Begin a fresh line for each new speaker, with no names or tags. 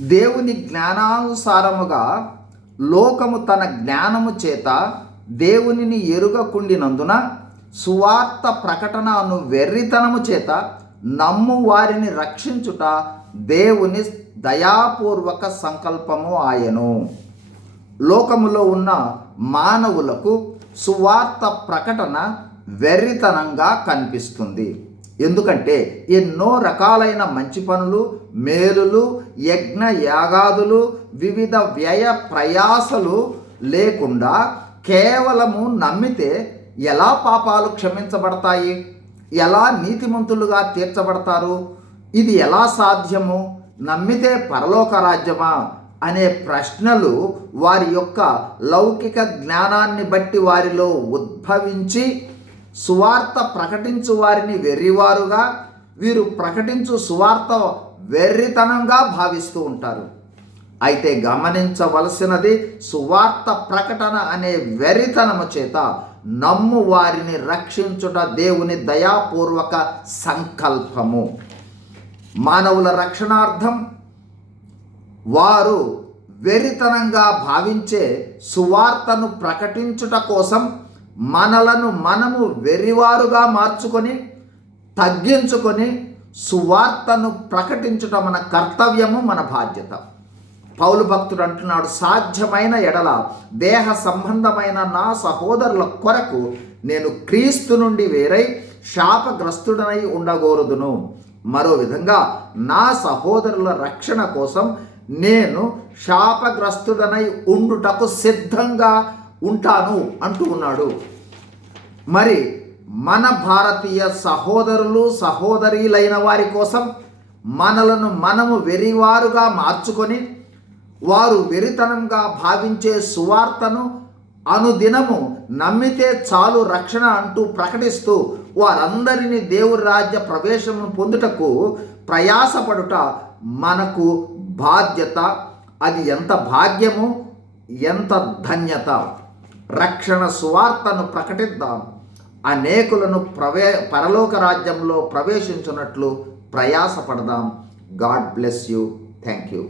దేవుని జ్ఞానానుసారముగా లోకము తన జ్ఞానము చేత దేవునిని ఎరుగకుండినందున సువార్త ప్రకటన అను వెర్రితనము చేత నమ్ము వారిని రక్షించుట దేవుని దయాపూర్వక సంకల్పము ఆయను. లోకములో ఉన్న మానవులకు సువార్త ప్రకటన వెర్రితనంగా కనిపిస్తుంది. ఎందుకంటే ఎన్నో రకాలైన మంచి పనులు మేలులు యజ్ఞ యాగాదులు వివిధ వ్యయ ప్రయాసలు లేకుండా కేవలము నమ్మితే ఎలా పాపాలు క్షమించబడతాయి? ఎలా నీతిమంతులుగా తీర్చబడతారు? ఇది ఎలా సాధ్యము? నమ్మితే పరలోక రాజ్యమా? అనే ప్రశ్నలు వారి యొక్క లౌకిక జ్ఞానాన్ని బట్టి వారిలో ఉద్భవించి సువార్త ప్రకటించు వారిని వెర్రివారుగా వీరు ప్రకటించు సువార్త వెర్రితనంగా భావిస్తూ ఉంటారు. అయితే గమనించవలసినది సువార్త ప్రకటన అనే వెర్రితనము చేత నమ్ము వారిని రక్షించుట దేవుని దయాపూర్వక సంకల్పము. మానవుల రక్షణార్థం వారు వెరితనంగా భావించే సువార్తను ప్రకటించుట కోసం మనలను మనము వెరివారుగా మార్చుకొని తగ్గించుకొని సువార్తను ప్రకటించుట మన కర్తవ్యము మన బాధ్యత. పౌలు భక్తుడు అంటున్నాడు సాధ్యమైన ఎడల దేహ సంబంధమైన నా సహోదరుల కొరకు నేను క్రీస్తు నుండి వేరై శాపగ్రస్తుడనై ఉండగోరుదును. మరో విధంగా నా సహోదరుల రక్షణ కోసం నేను శాపగ్రస్తుడనై ఉండుటకు సిద్ధంగా ఉంటాను అంటూ ఉన్నాడు. మరి మన భారతీయ సహోదరులు సహోదరీలైన వారి కోసం మనలను మనము వెరివారుగా మార్చుకొని వారు వెరితనంగా భావించే సువార్తను అనుదినము నమ్మితే చాలు రక్షణ అంటూ ప్రకటిస్తూ వారందరినీ దేవుడి రాజ్య ప్రవేశమును పొందుటకు ప్రయాసపడుట మనకు బాధ్యత. అది ఎంత భాగ్యము ఎంత ధన్యత. రక్షణ సువార్తను ప్రకటిద్దాం. అనేకులను ప్రవే పరలోక రాజ్యంలో ప్రవేశించున్నట్లు ప్రయాసపడదాం. God bless you. Thank you